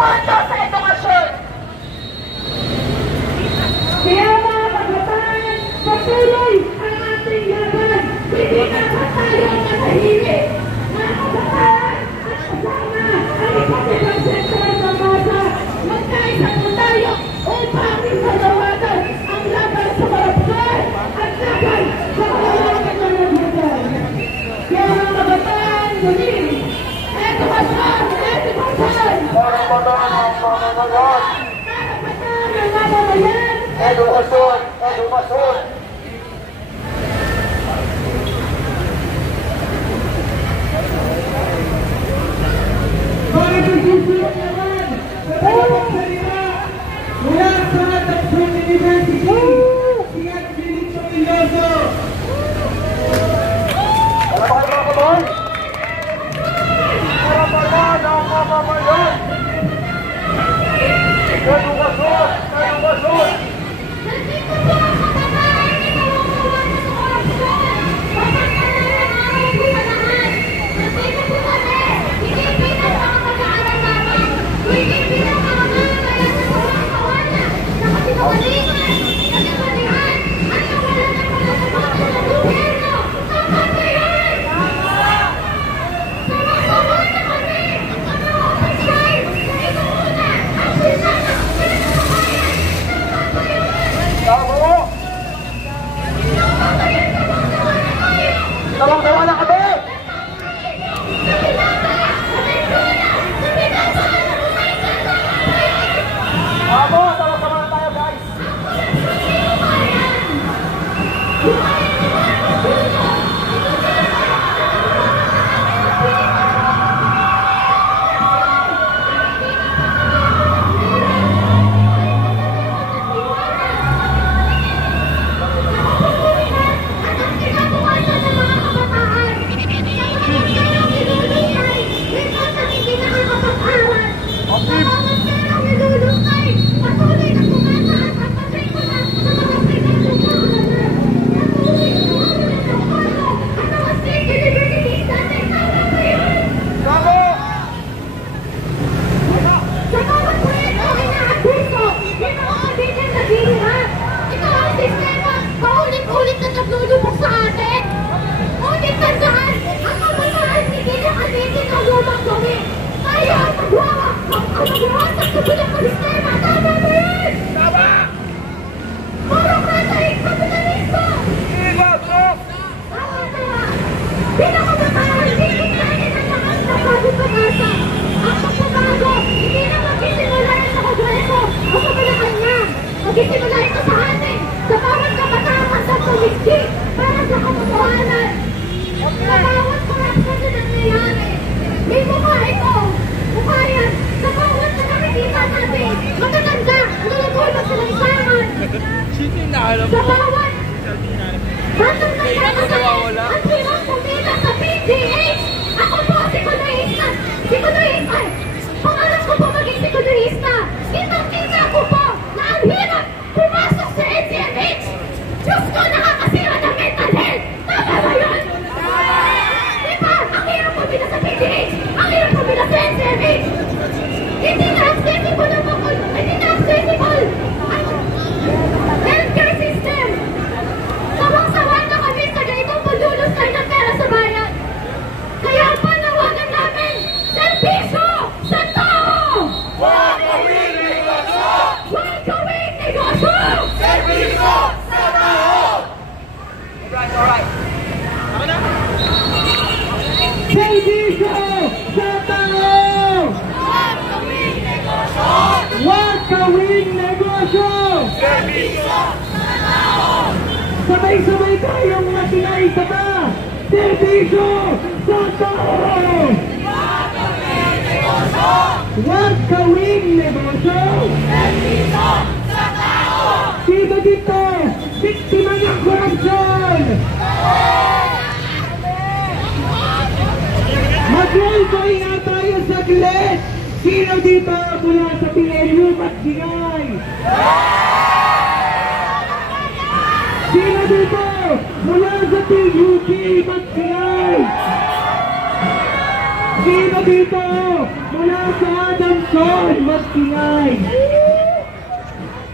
pondo sa edukasyon. Kaya mga kabataan, patuloy ang ating laban. Hindi na ba tayo matahimik? Mga kabataan, at kasama ang iba't ibang sektor ng masa. Magkaisa po tayo upang ipanawagan ang laban sa korupsyon at laban sa kawalan ng lugar. Kaya mga kabataan, muli, edukasyon, edukasyon! Karapatan ang mamamayan! Karapatan ng mamamayan! Edukasyon! Edukasyon! Bakit ang susunod naman sa pagpapagsalita mula sa Tapson University, si Angelito Iloso. Alam ba kayo mga kabahan? Karapatan ang mamamayan! Edukasyon! Edukasyon! Nandito po ang kabataan na kawawan sa korupsyon. Papagkalalang araw po sa lahat. Nandito po kami. Hindi bilang mga pag-aaral namin. Hindi bilang mga mamamayan sa kawawan na kasinungalingan, kasinungalingan, at kawalan ng pagkakabago ng gobyerno. Tama ba yun? Sama-sama na kami. Ang mga official na inuuna ang sila ng pinakabayan. Tama ba yun? Tama mo! Tawang-tawa na kami! Tama! Tawang-tawa na tayo, guys! Paulit-ulit na naglulubog sa atin. Ngunit tandaan, ang kabataan hindi na kami tinulubog gawin. Tayo ang magwawa, ang magwawasak sa bilang sistema. Tama ba yun? Tama! Burokratik, kapitalista! Ilasok! Tawa-tawa! Bilang kabataan, hindi natin ang lakas na bagong pag-asa. Ang pagbabago, hindi na magsisimula yan sa Kongreso o sa Malacanang. Magsisimula ito sa atin, sa bawat kabataan sa pumigti para sa katotohanan. Sa bawat korupsyon na nangyayari. May mukha ito. Mukha yan. Sa bawat na nakikita natin. Matatanda. Nalutulog sa lansangan. Sa bawat batang nagkakasalan. Ang hirang pumila sa PGH. Ako po si Kunoista. Si Kunoista. Pangarap ko po maging si Kunoista. Kitang-kita ko po na ang hirap pumasok sa NCMH. Diyos ko, nakakasira ng mental health! Tama ba yun? Diba? Ang hirap mo bila sa PGH! Ang hirap mo bila sa NCMH! Hindi na accessible ang mga... Hindi na accessible ang healthcare system! Sawang-sawa na kami sa ganitong pagdulusay ng pera sa bayan! Kaya ang panawagan namin, servisyo sa tao! Huwag gawing negosyo! Huwag gawing negosyo! Servisyo sa tao! Alright. Servisyo sa tao! Huwag gawing negosyo! Huwag gawing negosyo! Servisyo sa tao! Sabay-sabay tayong matinay sa ba? Servisyo sa tao! Huwag gawing negosyo! Servisyo sa tao! Sino dito? Biktima ng korupsyon! Mag-roll nga tayo saglit! Sino dito mula sa PLU magbigay? Sino dito mula sa PUP magbigay? Sino dito? Mula sa Adamson, magtingay.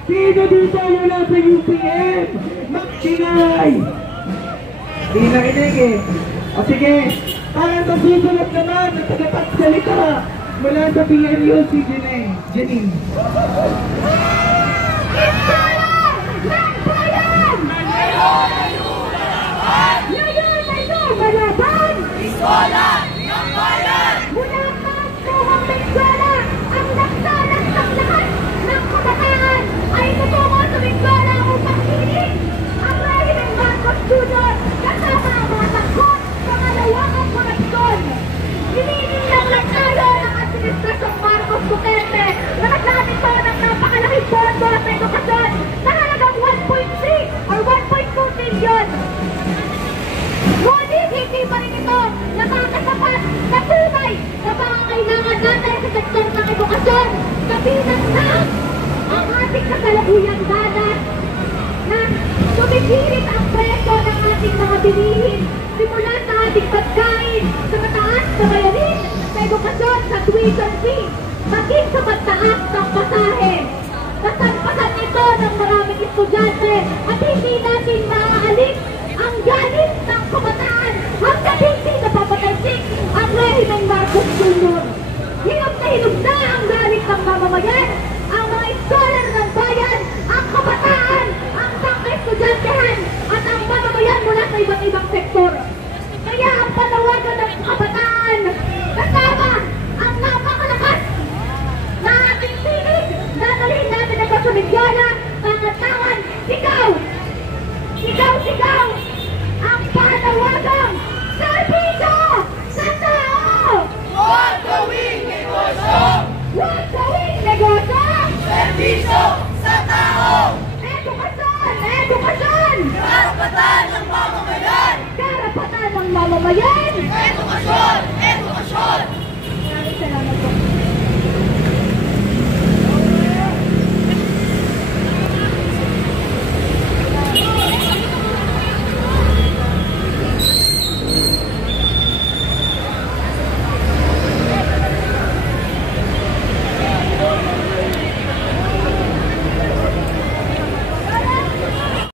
Sino dito mula sa UPM? Magtingay. Di narinig eh. O sige, para sa susunod naman na tagapagsalita mula sa PNU si Janine. Iskola ng bayan! Mula pagtuwang Venezuela, ang nagsalat ng lahat ng kabataan ay tutungo sa Venezuela upang hiling ang Rehimeng Marcos Jr. kasama ang mga tangkot, pangalawang at pangatson. Hinihilang lang tayo ng Administrasyong Marcos Duterte na naglaan ito ng napakalaking pondo sa edukasyon na halagang 1.3 or 1.2 billion. Ngunit hindi pa rin ito nakakasapat na tunay na pangangailangan natin sa sektor ng edukasyon. Kabilang na ang ating kasalukuyang danas na tumigirit ang presyo ng ating mga bilihin simula sa ating pagkain, sa mataas na bayarin, sa edukasyon, sa tuition fee, maging sa pagtaas ng pasahe. Nasampasan ito ng maraming estudyante at hindi natin maaalis ang galit ng kabataan hanggang hindi napapataysik ang Rehimeng Marcos Jr. Hinog na ang galit ng mamamayan, ang mga scholar ng bayan, ang kabataan, ang estudantehan at ang mamamayan mula sa iba't ibang sektor. Kaya ang panawagan ng kabataan kasama ang napakalakas na ating pinig, dadalhin natin ito sa Venezuela, pangatawan, sigaw! Sigaw! Ang panawagang serbisyo sa tao! Huwag gawing negosyo! Huwag gawing negosyo! Serbisyo sa tao! Edukasyon! Karapatan ng mamamayan! Karapatan ng mamamayan! Edukasyon! Maraming salamat po.